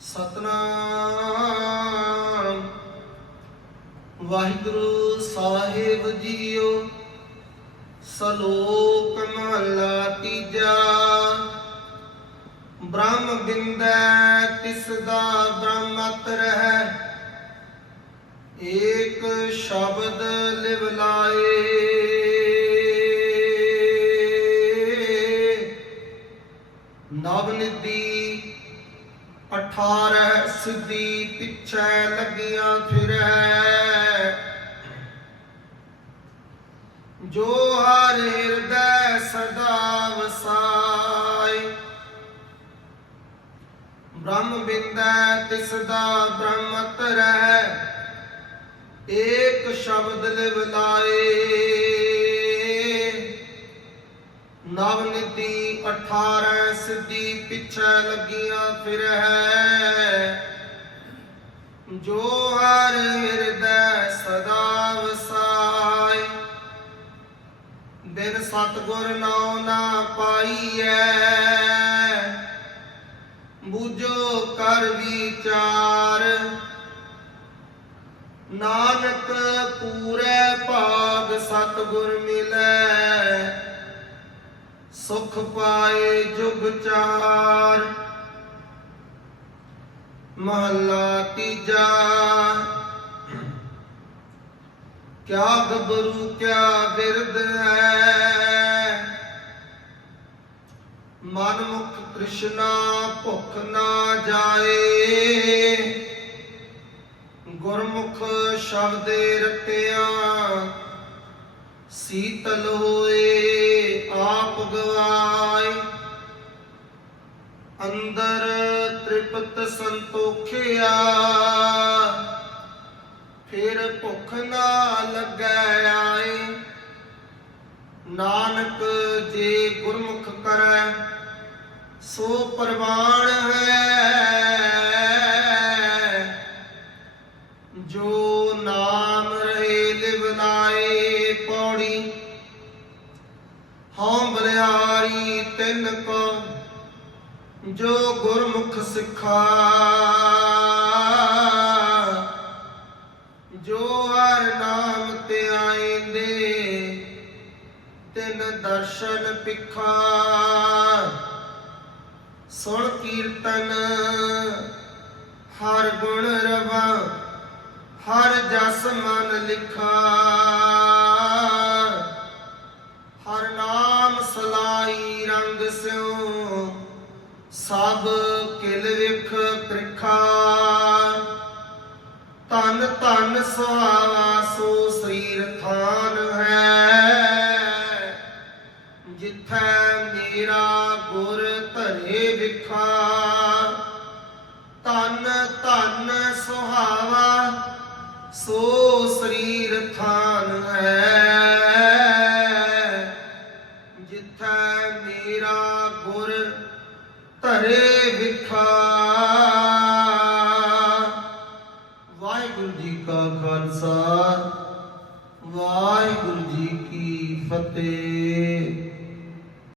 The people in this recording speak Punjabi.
ਸਤਨਾਮ। ਵਾਹਿਗੁਰੂ ਸਾਹਿਬ ਜੀਓ, ਸਲੋਕ ਮਹਲਾ ਤੀਜਾ। ਬ੍ਰਹਮ ਬਿੰਦੈ ਤਿਸ ਦਾ ਬ੍ਰਹਮਤ ਰਹਿ ਏਕ ਸ਼ਬਦ ਲਿਵ ਲਾਏ। ਨਵ ਨਿਧੀ 18 ਸਿੱਧੀ ਪਿੱਛੇ ਲੱਗੀਆਂ ਫਿਰੈ। ਜੋ ਹਰ ਹਿਰਦੈ ਸਦਾ ਵਸਾਈ ਬ੍ਰਹਮ ਬਿੰਦੈ ਤਿਸ ਦਾ ਬ੍ਰਹਮਤ ਰਹਿ ਏਕ ਸ਼ਬਦ ਲਿਵ ਲਾਏ। ਨਵ ਨਿਧੀ 18 ਸਿੱਧੀ ਪਿੱਛੇ ਲੱਗੀਆਂ ਹੈ। ਜੋ ਹਰ ਹਿਰਦੈ ਸਦਾ ਵਸਾਈ ਬਿਨ ਸਤਗੁਰ ਨਾਉ ਨਾ ਪਾਈਐ। ਬੂਝੋ ਕਰ ਵਿਚਾਰ, ਨਾਨਕ ਪੂਰੇ ਭਾਗ ਸਤਗੁਰ ਮਿਲੈ। ਸੁਖ ਪਾਏ ਜੁਗ ਚਾਰ। ਮਹੱਲਾ ਤੀਜਾ। ਕਿਆ ਗੱਭਰੂ, ਕਿਆ ਬਿਰਦ ਹੈ। ਮਨ ਮੁਖ ਤ੍ਰਿਸ਼ਨਾ ਭੁਖ ਨਾ ਜਾਏ। ਗੁਰਮੁਖ ਸ਼ਬਦੇ ਰਤਿਆ ਸੀਤਲ ਹੋਏ। ਆਪ ਗਵਾਏ ਅੰਦਰ ਤ੍ਰਿਪਤ ਸੰਤੋਖਿਆ। ਫਿਰ ਭੁੱਖ ਨਾ ਲੱਗੈ ਆਏ। ਨਾਨਕ ਜੇ ਗੁਰਮੁਖ ਕਰੈ, ਸੋ ਪ੍ਰਵਾਣ ਹੈ। ਜੋ ਨਾਮ ਹਉ ਬਲਿਹਾਰੀ ਤਿਨ ਕੋ, ਜੋ ਗੁਰਮੁਖ ਸਿੱਖਾ। ਜੋ ਹਰ ਨਾਮ ਤੇ ਆਇਂਦੇ, ਤਿੰਨ ਦਰਸ਼ਨ ਪਿਖਾ। ਸੁਣ ਕੀਰਤਨ, ਹਰ ਗੁਣ ਰਵਾ, ਹਰ ਜਸ ਮਨ ਲਿਖਾ। ਕਿਲ ਵਿਖ ਤ੍ਰਿਖਾ ਤਨ ਤਨ ਸੁਹਾਵਾ ਸੋ ਸਰੀਰ ਥਾਨ ਹੈ। ਜਿੱਥੈ ਮੇਰਾ ਗੁਰ ਧਰੇ ਵਿਖਾ ਤਨ ਤਨ ਸੁਹਾਵਾ ਸੋ ਸਰੀਰ ਥਾਨ ਹੈ। ਜਿੱਥੈ ਮੇਰਾ ਗੁਰ ਧਰੇ ਵਿਖਾ ਵਾਹਿਗੁਰੂ ਜੀ ਕਾ ਖਾਲਸਾ ਵਾਹਿਗੁਰੂ ਜੀ ਕੀ ਫਤਿਹ।